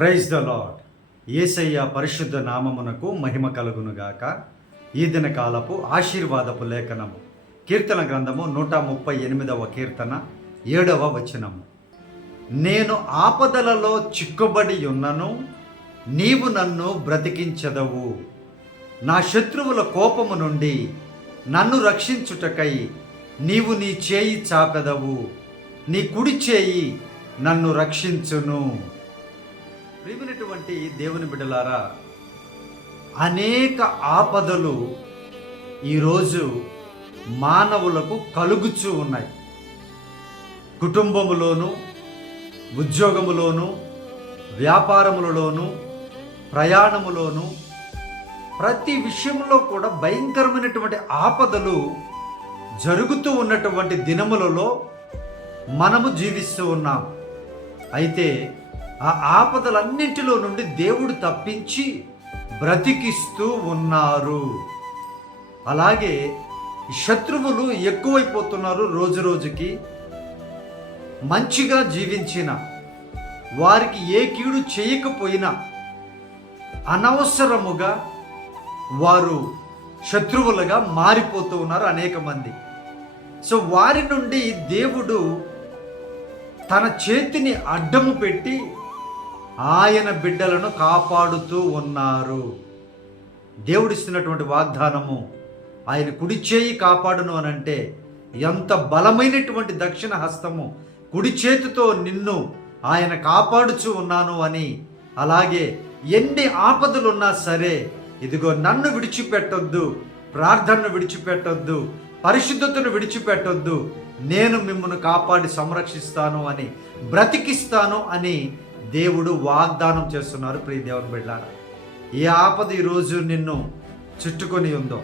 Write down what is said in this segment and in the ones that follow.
Praise the lord. యేసయ్య పరిశుద్ధ నామమునకు మహిమ కలుగునుగాక. ఈ దిన కాలపు ఆశీర్వాదపు లేఖనము కీర్తన గ్రంథము 138వ కీర్తన 7వ వచనము. నేను ఆపదలలో చిక్కుబడి ఉన్నను, నీవు నన్ను బ్రతికించదవు. నా శత్రువుల కోపము నుండి నన్ను రక్షించుటకై నీవు నీ చేయి చాపెదవు, నీ కుడి చేయి నన్ను రక్షించును. ప్రియమైనటువంటి దేవుని బిడ్డలారా, అనేక ఆపదలు ఈరోజు మానవులకు కలుగుచూ ఉన్నాయి. కుటుంబములోను, ఉద్యోగములోను, వ్యాపారములలోను, ప్రయాణములోను, ప్రతి విషయంలో కూడా భయంకరమైనటువంటి ఆపదలు జరుగుతూ ఉన్నటువంటి దినములలో మనము జీవిస్తూ ఉన్నాం. అయితే ఆ ఆపదలన్నింటిలో నుండి దేవుడు తప్పించి బ్రతికిస్తూ ఉన్నారు. అలాగే శత్రువులు ఎక్కువైపోతున్నారు. రోజు రోజుకి మంచిగా జీవించిన వారికి ఏ కీడు చేయకపోయినా అనవసరముగా వారు శత్రువులుగా మారిపోతూ ఉన్నారు అనేక మంది. సో వారి నుండి దేవుడు తన చేతిని అడ్డము పెట్టి ఆయన బిడ్డలను కాపాడుతూ ఉన్నారు. దేవుడిస్తున్నటువంటి వాగ్దానము, ఆయన కుడి చేయి కాపాడును అనంటే ఎంత బలమైనటువంటి దక్షిణ హస్తము, కుడి చేతితో నిన్ను ఆయన కాపాడుచూ ఉన్నాను అని. అలాగే ఎన్ని ఆపదలున్నా సరే, ఇదిగో నన్ను విడిచిపెట్టొద్దు, ప్రార్థనను విడిచిపెట్టొద్దు, పరిశుద్ధతను విడిచిపెట్టొద్దు, నేను మిమ్మల్ని కాపాడి సంరక్షిస్తాను అని, బ్రతికిస్తాను అని దేవుడు వాగ్దానం చేస్తున్నారు. ప్రియ దేవుని బిడ్డలారా, ఏ ఆపద ఈరోజు నిన్ను చుట్టుకొని ఉందో,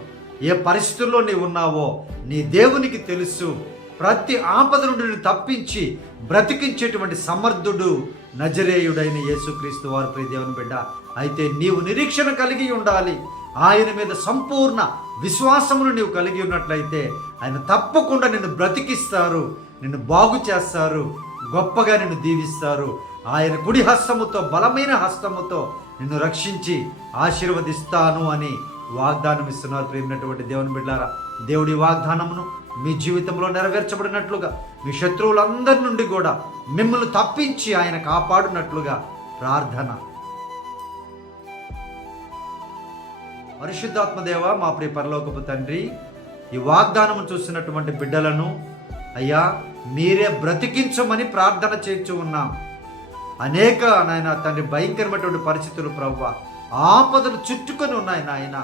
ఏ పరిస్థితుల్లో నీవు ఉన్నావో నీ దేవునికి తెలుసు. ప్రతి ఆపద నుండి నిన్ను తప్పించి బ్రతికించేటువంటి సమర్థుడు నజరేయుడైన యేసుక్రీస్తు వారు. ప్రియ దేవుని బిడ్డ, అయితే నీవు నిరీక్షణ కలిగి ఉండాలి. ఆయన మీద సంపూర్ణ విశ్వాసమును నీవు కలిగి ఉన్నట్లయితే ఆయన తప్పకుండా నిన్ను బ్రతికిస్తారు, నిన్ను బాగు చేస్తారు, గొప్పగా నిన్ను దీవిస్తారు. ఆయన కుడి హస్తముతో, బలమైన హస్తముతో నిన్ను రక్షించి ఆశీర్వదిస్తాను అని వాగ్దానం ఇస్తున్నారు. ప్రేమినటువంటి దేవుని బిడ్డలారా, దేవుడి వాగ్దానమును మీ జీవితంలో నెరవేర్చబడినట్లుగా, మీ శత్రువులందరి నుండి కూడా మిమ్మల్ని తప్పించి ఆయన కాపాడునట్లుగా ప్రార్థన. పరిశుద్ధాత్మదేవ, మా ప్రియ పరలోకపు తండ్రి, ఈ వాగ్దానము చూసినటువంటి బిడ్డలను అయ్యా మీరే బ్రతికించమని ప్రార్థన చేస్తూ ఉన్నాం. అనేక నాయన తండ్రి భయంకరమైనటువంటి పరిస్థితులు ప్రభువా, ఆపదలు చుట్టుకొని ఉన్నాయి నాయన.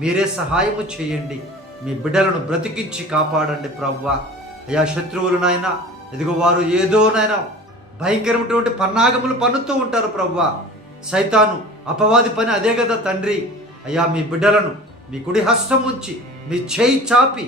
మీరే సహాయము చేయండి, మీ బిడ్డలను బ్రతికించి కాపాడండి ప్రభువా. అయ్యా శత్రువులు నాయన, ఇదిగో వారు ఏదో నాయన భయంకరమైనటువంటి పన్నాగములు పన్నుతూ ఉంటారు ప్రభువా. సైతాను అపవాది పని అదే కదా తండ్రి. అయ్యా మీ బిడ్డలను మీ కుడి హస్తం ఉంచి, మీ చేయి చాపి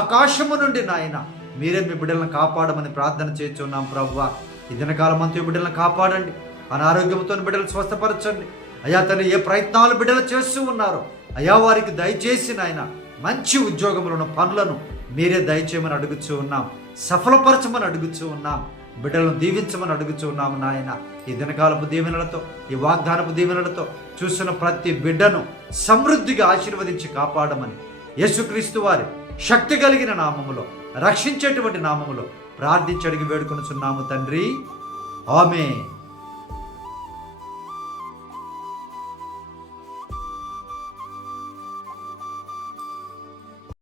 ఆకాశము నుండి నాయన మీరే మీ బిడ్డలను కాపాడమని ప్రార్థన చేస్తున్నాం ప్రభువా. ఈ దినకాలం అంతా బిడ్డలను కాపాడండి, అనారోగ్యంతో బిడ్డలు స్వస్థపరచండి. అయ్యా తను ఏ ప్రయత్నాలు బిడ్డలు చేస్తూ ఉన్నారో అయ్యా వారికి దయచేసి నాయన మంచి ఉద్యోగములను, పనులను మీరే దయచేయమని అడుగుతూ ఉన్నాం, సఫలపరచమని అడుగుతూ ఉన్నాం, బిడ్డలను దీవించమని అడుగుతూ ఉన్నాము నాయన. ఈ దినకాలపు దీవెనలతో, ఈ వాగ్దానపు దీవెనలతో చూస్తున్న ప్రతి బిడ్డను సమృద్ధిగా ఆశీర్వదించి కాపాడమని యేసుక్రీస్తు వారి శక్తి కలిగిన నామములో, రక్షించేటువంటి నామములో ప్రార్థించి అడిగి వేడుకొనుచున్నాము తండ్రి. ఆమేన్.